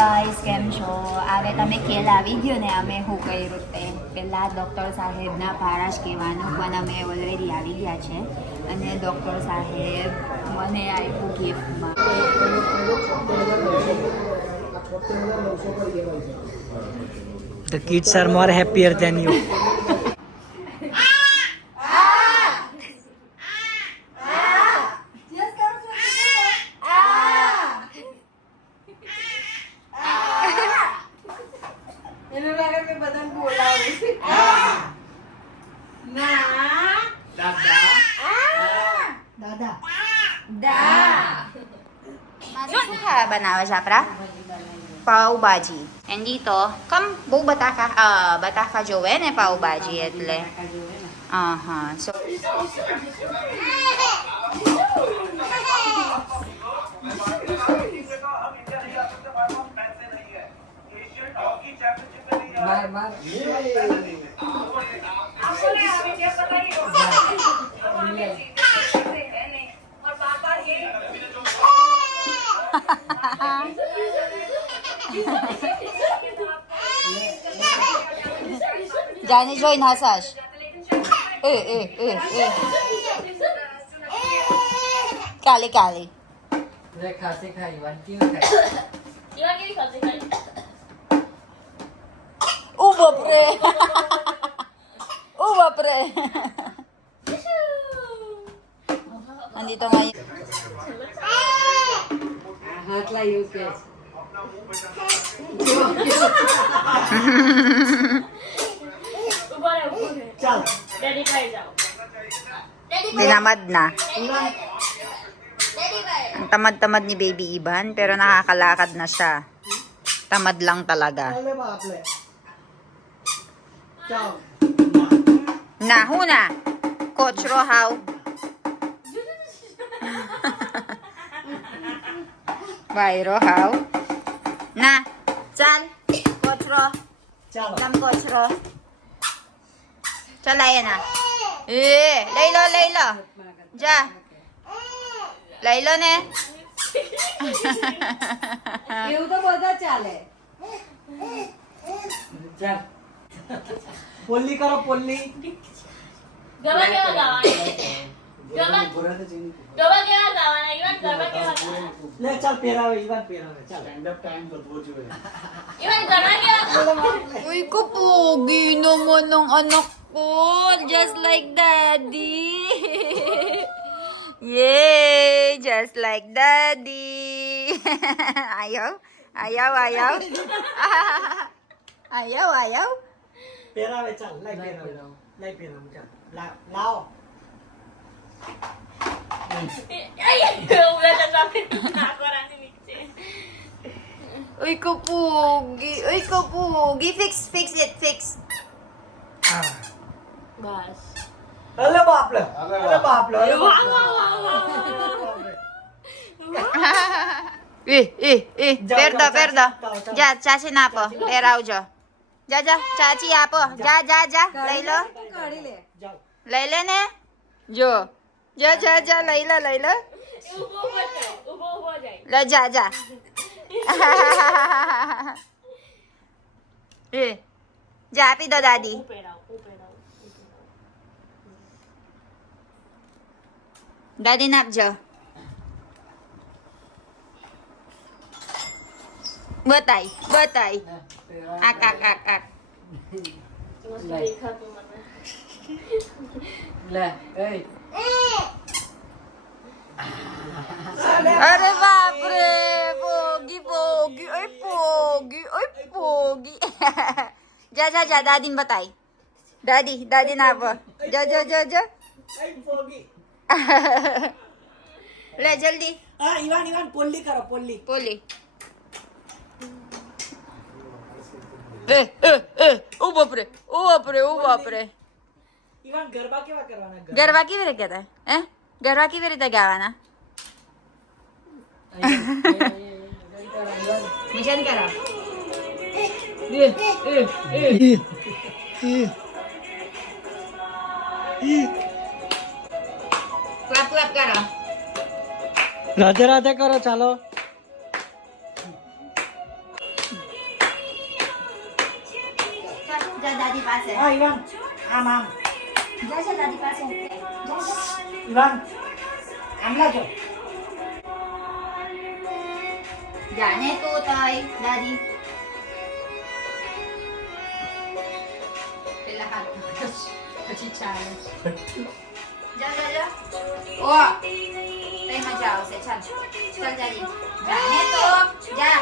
Guys કેમ છો? હવે તમે ખેલ આવી ગયો ને અમે શું કર્યું તે પહેલાં ડૉક્ટર સાહેબના પારાશ કહેવાનું પણ અમે ઓલરેડી આવી ગયા છે અને ડૉક્ટર સાહેબ મને આપ્યું ગિફ્ટમાં. The kids are more happier than you. શું બનાવે છે આપણા પાવભાજી એન્ડી તો કમ બહુ બટાકા જોવે ને પાવભાજી એટલે હા સો જાને જોઈને હસાશ કાલી કાલી ઓ બાપરે ઓ બાપરે andito ngayon હાથ લાવ્યું કે ચાલ ડેડી ખાઈ જાઓ tinamad na ang tamad-tamad ni Baby Ivan pero nakakalakad na siya. Tamad lang talaga. ચાલે બાપલે ચાલ Nahuna Coach Rohaw Bye Rohaw Na Chan Coach Ro ચાલો Lam Coach Ro Chala yan na Laylo Ja Laylo ne એવું તો બધા ચાલે ચાલ પોલ્લી કરો પોલ્લી ગરબા કેવા ગાવાના ગરબા કેવા ગાવાના ઈવન ગરબા કેવા ગાવાના લે ચાલ પહેરાવે ઈવાન પહેરાવે ચાલ ઈવન ગરબા કેવા ગાવાના Uy, kapogi naman ng anak ko. Just like daddy. Yay! Just like daddy. Ayaw? Ayaw? Ayaw? પહેરાવે ચાલ લઈ પહેરાવે ચાલ લાવો ay wala na sabi ako rani niche Uy, kapogi. Fix it. bas અલે બાપલે Perdo. Ja, chachi na po. Peraw jo. Ja, chachi apo. Ja. Laylo. જાઓ Layla ne? Jo. Ja, Layla. ubo જાય La, ja. Ja, આપી દો દાદી. ઉપેરાવ દાદી ને આપજો. બતાઈ. આક. મસ્ત દેખાતું મને લે એ અરે બાપ રે પોગી ઓય પોગી જા દાદી ને બતાઈ દાદી ના આપો જો એ પોગી લે જલ્દી આ ઈવાન પોલ્લી કરો પોલ્લી પોલી ઓ બાપરે ઈવાન ગરબા કેવા કરવાના ગરબા કેવી રીતે કહેતા હે ગરબા કેવી રીતે ગાવાના નિશાન કરો ક્લાપ કરો રાધે રાધે કરો ચાલો જા દાદી પાસે હા ઈવાન આમ આમ જા જા દાદી પાસે જા ઈવાન આમ લાજો જાને તો તય દાદી પેલા હાથ પછી ચાલે જા જા જા ઓ તઈ મજા આવશે ચાલ ચાલ દાદી જાને તો જા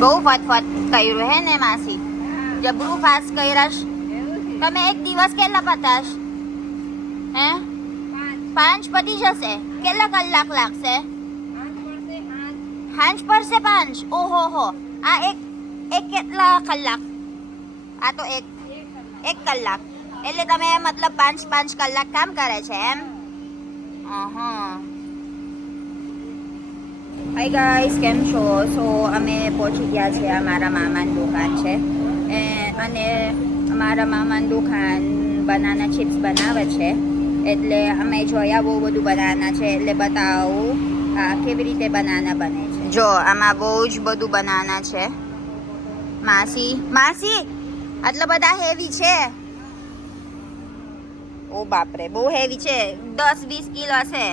બહુ ફટફટ કર્યું હે ને માસી જબરું ફાસ્ટ કર્યાશ તમે એક દિવસ કેટલા પતાશ હે 5 પતી જશે કેટલા કલાક લાગશે હાંજ પડશે 5 ઓહો હો આ એક કેટલા કલાક આ તો એક કલાક એટલે તમે મતલબ 5 કલાક કામ કરે છે એમ હાય ગાઈસ કેમ છો સો અમે પહોંચી ગયા છે અમારા મામાની દુકાન છે અને અમારા મામાની દુકાન બનાના ચિપ્સ બનાવે છે એટલે અમે જોયા બહુ બધું બનાના છે એટલે બતાવું કેવી રીતે બનાના બને છે જો આમાં બહુ જ બધું બનાના છે માસી આટલા બધા હેવી છે ઓ બાપરે બહુ હેવી છે 10-20 કિલો હશે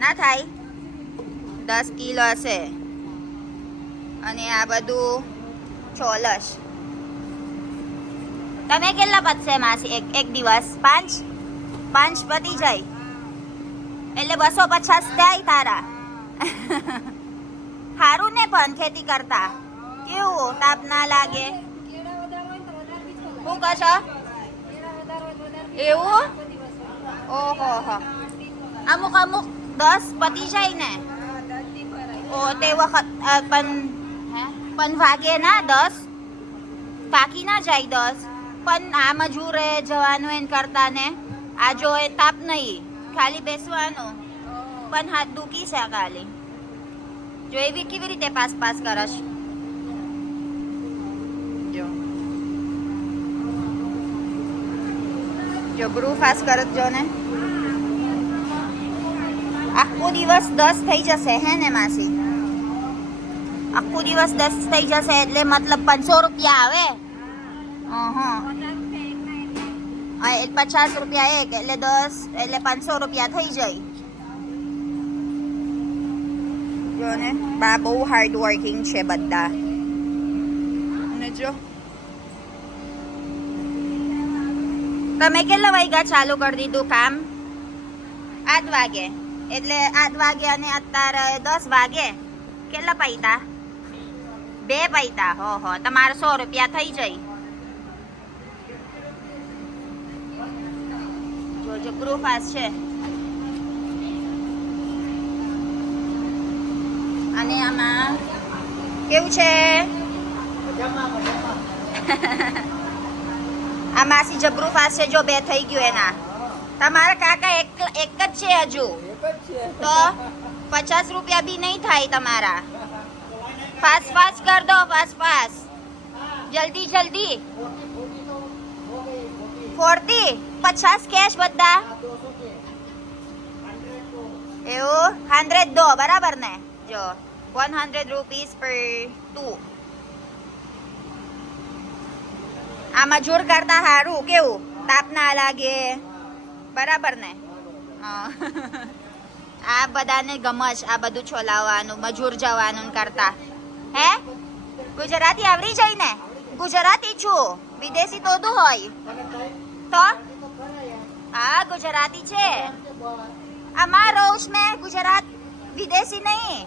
ના થાય 10 કિલો હશે અને આ બધું ચોલસ તમે કેટલા પતશે માસી એક દિવસ 5 પતી જાય એટલે 250 થાય તારા સારું ને પણ ખેતી કરતા કેવું તાપ ના લાગે શું કહો છો એવું ઓહો હો અમુક 10 પતી જાય ને ઓ તે વખત પણ વાગે ના 10 પાકી ના જાય 10 પણ આ મજૂરે જવાનું એન કરતા ને આ જો એ તાપ નહીં ખાલી બેસવાનું પણ હાથ દુખી છે ખાલી જો એવી કેવી રીતે પાસ કરશ જો બ્રુ ફાસ્ટ કરત જો ને આખો દિવસ 10 થઈ જશે હે ને માસી આખો દિવસ 10 થઈ જશે એટલે મતલબ 500 રૂપિયા આવે 50 રૂપિયા એક એટલે 10 એટલે 500 રૂપિયા થઈ જાય જો ને બા બહુ હાર્ડ વર્કિંગ છે બધા અને જો તમે કેટલા વાગ્યા ચાલુ કરી દીધું કામ 8 વાગે એટલે 8 વાગે અને અત્યારે 10 વાગે કેટલા પૈસા 2 પૈસા હો તમારે 100 રૂપિયા થઈ જાય જો જબરું ફાસ્ટ છે અને આમાં કેવું છે આ માસી જબરું ફાસ્ટ છે જો 2 થઈ ગયું એના તમારા કાકા એક જ છે હજુ તો 50 રૂપિયા બી નહીં થાય તમારા ફાસ્ટ કર દો ફાસ્ટ જલ્દી 40 50 કેશ બધા એવું 100 દો બરાબર ને જો 100 રૂપીસ પર 2 આ મજૂર કરતા સારું કેવું તાપ ના લાગે બરાબર ને આ બધાને ગમશ આ બધું છોલાવવાનું મજૂર જવાનું કરતા હે ગુજરાતી આવડી જાય ને ગુજરાતી છું વિદેશી તો હોય તો હા ગુજરાતી છે આમાં રોજ મેં ગુજરાત વિદેશી નહીં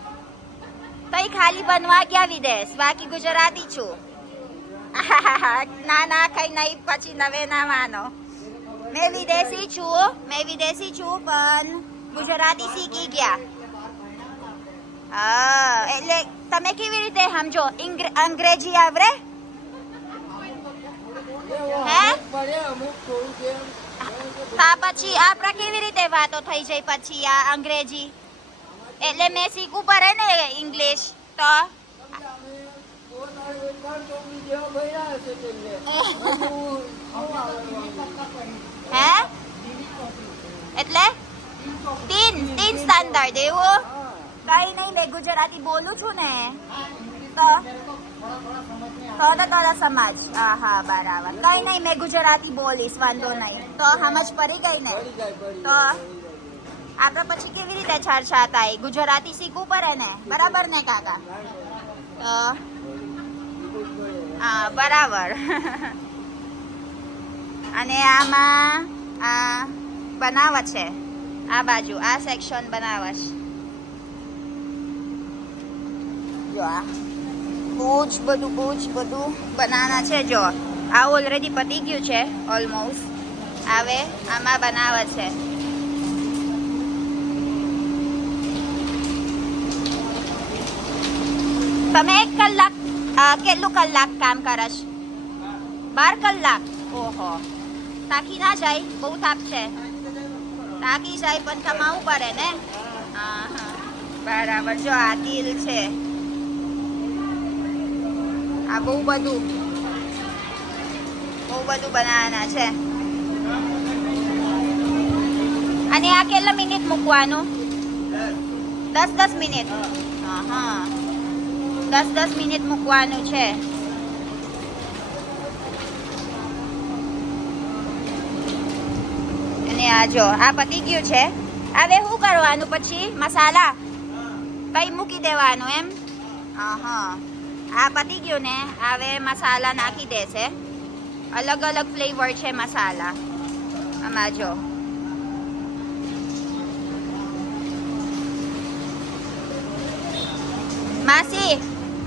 તઈ ખાલી બનવા ગયા વિદેશ બાકી ગુજરાતી છું ના કઈ નહીં પછી નવે ના માનો મેં વિદેશી છું પણ ગુજરાતી શીખી ગયા. હા, એટલે તમે કેવી રીતે સમજો? અંગ્રેજી આવડે? હે? તા પછી આપણા કેવી રીતે વાતો થઈ જાય પછી આ અંગ્રેજી? એટલે મેં શીખવું પડે ને ઇંગ્લિશ તો. હે? એટલે તીન સ્ટાન્ડર્ડ એવું? કઈ નહીં, મેં ગુજરાતી બોલું છું ને તો સમજ. હા બરાબર. કઈ નહીં, મેં ગુજરાતી બોલીશ, વાંધો નહીં. તો સમજ પડી ગઈ ને? તો આપણે પછી કેવી રીતે ચર્ચા થાય? ગુજરાતી શીખવું પડે ને, બરાબર ને કાકા? તો હા બરાબર. અને આમાં આ બનાવે છે, આ બાજુ આ સેક્શન બનાવે છે. જો આ બહુ જ બધું બનાના છે. જો આ ઓલરેડી પતી ગયું છે ઓલમોસ્ટ. હવે આમાં બનાવે છે. તમે 1 કલાક કેટલું કલાક કામ કરશ? 12 કલાક? ઓહો, તાકી ના જાય? બહુ તાપ છે. તાકી જાય પણ કમાવું પડે ને. હા બરાબર. જો આ તિલ છે, આ બહુ બધું બનાવવાના છે. અને આ કેટલા મિનિટ મૂકવાનું? 10 મિનિટ. હા 10 મિનિટ મૂકવાનું છે. અને આ જો આ પતી ગયું છે. હવે શું કરવાનું પછી? મસાલા કઈ મૂકી દેવાનું એમ? હા, આ પતી ગયું ને. હવે મસાલા નાખી દેશે. અલગ અલગ ફ્લેવર છે મસાલા આમાં. જો માસી,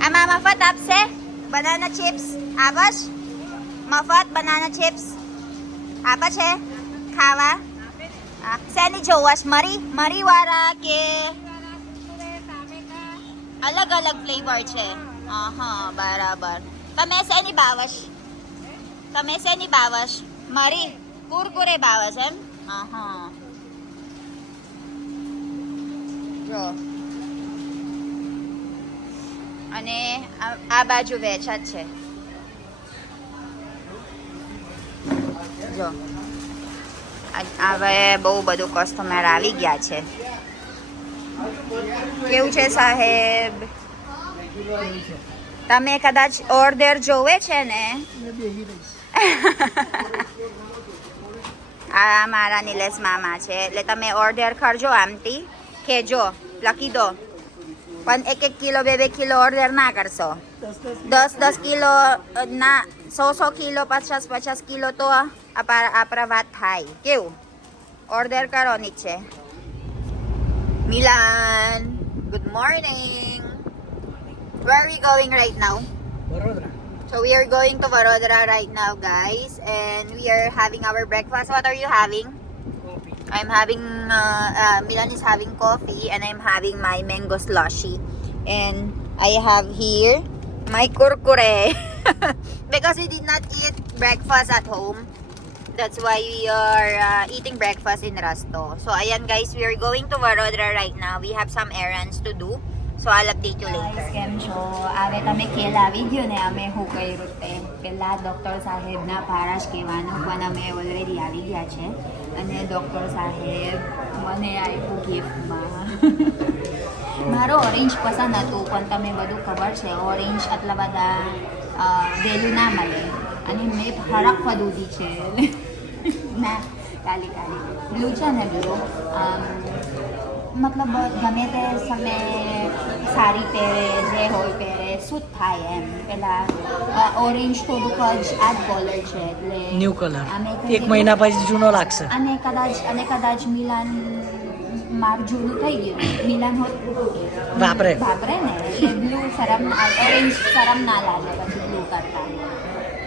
આમાં મફત આપશે બનાના ચિપ્સ? આવશ મફત બનાના ચિપ્સ આપે છે ખાવા? શેની જોવાશ? મરી વાળા કે અલગ અલગ ફ્લેવર છે? હા બરાબર. તમે શેની બાવશ? મરી કુરકુરે બાવશ એમ? હા જો. અને આ બાજુ વેચા છે. જો હવે બહુ બધું કસ્ટમર આવી ગયા છે. કેવું છે સાહેબ? તમે કદાચ ઓર્ડર જોવે છે ને? આ મારા નિલેશ મામા છે, એટલે તમે ઓર્ડર કરજો. આમથી કહેજો, લખી દો. પણ 1 કિલો 2 કિલો ઓર્ડર ના કરશો. 10 કિલો ના, 100 કિલો 50 કિલો તો આપણા વાત થાય. કેવું? ઓર્ડર કરો નીચે. Milan, good morning. Where are we going right now? Barodara. So we are going to Barodara right now, guys, and we are having our breakfast. What are you having? Coffee. I'm having Milan is having coffee, and I'm having my mango slushy, and I have here my kurkure because we did not eat breakfast at home. That's why we are eating breakfast in Rasto. So ayan guys, we are going to Barodara right now. We have some errands to do. So I'll update you later. કેમ છો? હવે તમે ખેલ આવી ગયો ને અમે શું કર્યું તે પહેલા ડૉક્ટર સાહેબના પારાશ કહેવાનું, પણ અમે ઓલરેડી આવી ગયા છે. અને ડૉક્ટર સાહેબ મને આપ્યું ગિફ્ટમાં. મારો ઓરેન્જ પસંદ હતું, પણ તમે બધું ખબર છે ઓરેન્જ આટલા બધા વહેલું ના મળે. અને મેં હરખવા દૂધી છે ના કાલી બ્લુ છે ને, બ્લુ મતલબ ગમે તે સમયે સારી પહેરે, જે હોય પહેરે, સૂટ થાય એમ. પેલા ઓરેન્જ થોડુંક જ આ જ કલર છે એટલે ન્યૂ કલર 1 મહિના પછી જૂનો લાગશે. અને કદાચ મિલાન મારું જૂનું થઈ ગયું. મિલાન હોત વાપરે ને એટલે બ્લુ શરમ, ઓરેન્જ શરમ ના લાગે પછી બ્લુ કરતા.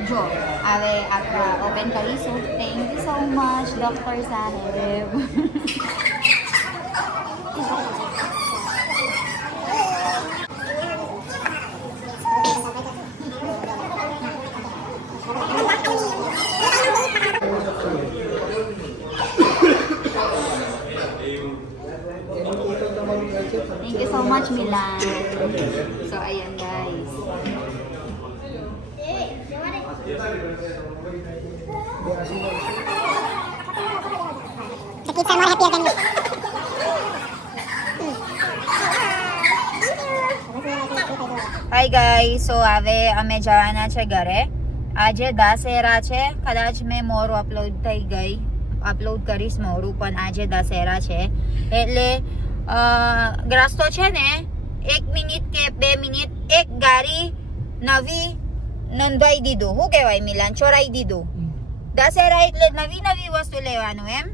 જો હવે આપણે ઓપન કરીશું. Thank you so much doctor સાહેબ. Thank you so much, Milan. So, ayan guys. The kids are more happier than me. Hi guys, so હવે અમે જવાના છે ઘરે. આજે દશેરા છે. કદાચ મેં મોરું અપલોડ કરીશ મોરું, પણ આજે દશેરા છે એટલે રસ્તો છે ને 1 મિનિટ કે 2 મિનિટ એક ગાડી નવી નોંધાઈ દીધું. શું કહેવાય મિલાન? ચોરાઈ દીધું. દશેરા એટલે નવી વસ્તુ લેવાનું એમ.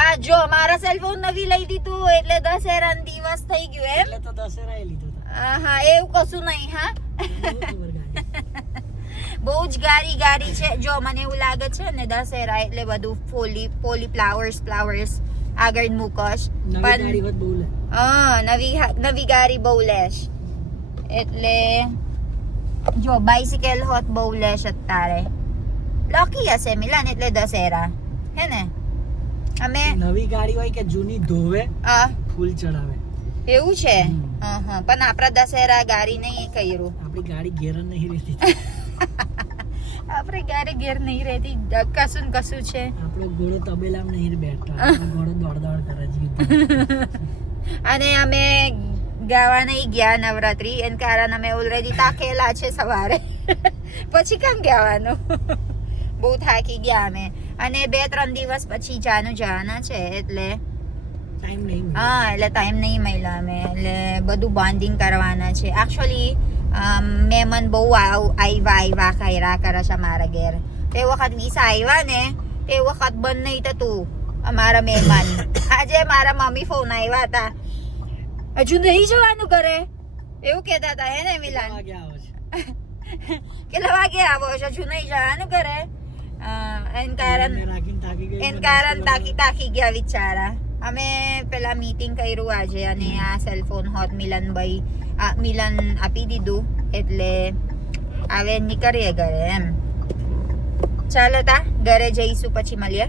આ જો મારા સેલફોન નવી લઈ દીધું એટલે દશેરા દિવસ થઈ ગયું એમ. એટલે તો દશેરાએ લીધો હતો. હા એવું કશું નહીં. હા બહુ જ ગાડી છે. જો મને એવું લાગે છે ને દશેરા એટલે બધું પોલી ફ્લાવર્સ આગળ મૂકશ, પણ નવી ગાડી બહુ લેશ. એટલે જો બાઇસિકલ હોત બહુ લેશ અત્યારે. લકી હશે મિલાન એટલે દશેરા હે ને. અમે નવી ગાડી હોય કે જૂની ધોવે ફૂલ ચડાવે એવું છે. પણ આપણા દશેરા ગાડી નહીં કર્યું. આપણી ગાડી ઘેર નહીં રહેતી. આપણે ગાડી ઘેર નહીં રહેતી. કશું ને કશું છે. આપણો ઘોડો તબેલામાં નહીં બેઠો. ઘોડો દોડ કરે છે. અને અમે ગાવા નહીં ગયા નવરાત્રી એન કારણ અમે ઓલરેડી તાકેલા છે સવારે. પછી કેમ ગાવાનું? બહુ થાકી ગયા અમે. અને 2-3 દિવસ પછી જવાના છે એટલે ટાઈમ નહીં. એટલે ટાઈમ નહીં મળ્યો અમે. એટલે બધું બોન્ડિંગ કરવાના છે. એકચ્યુઅલી મહેમાન બહુ આવ્યા કર્યા કરે છે અમારા ઘેર. તે વખત વિસા આવ્યા ને તે વખત બંધ નહીં થતું અમારા મહેમાન. આજે મારા મમ્મી ફોન આવ્યા હતા, હજુ નહીં જવાનું ઘરે એવું કહેતા હતા હે ને મિલાન? કેટલા વાગે આવો છો? હજુ નહીં જવાનું ઘરે. એન કારણ તાકી ગયા બિચારા. અમે પેલા મીટિંગ કર્યું આજે અને આ સેલફોન હોત મિલન આપી દીધું એટલે હવે નીકળીએ ઘરે એમ. ચાલો તા ઘરે જઈશું પછી મળીએ.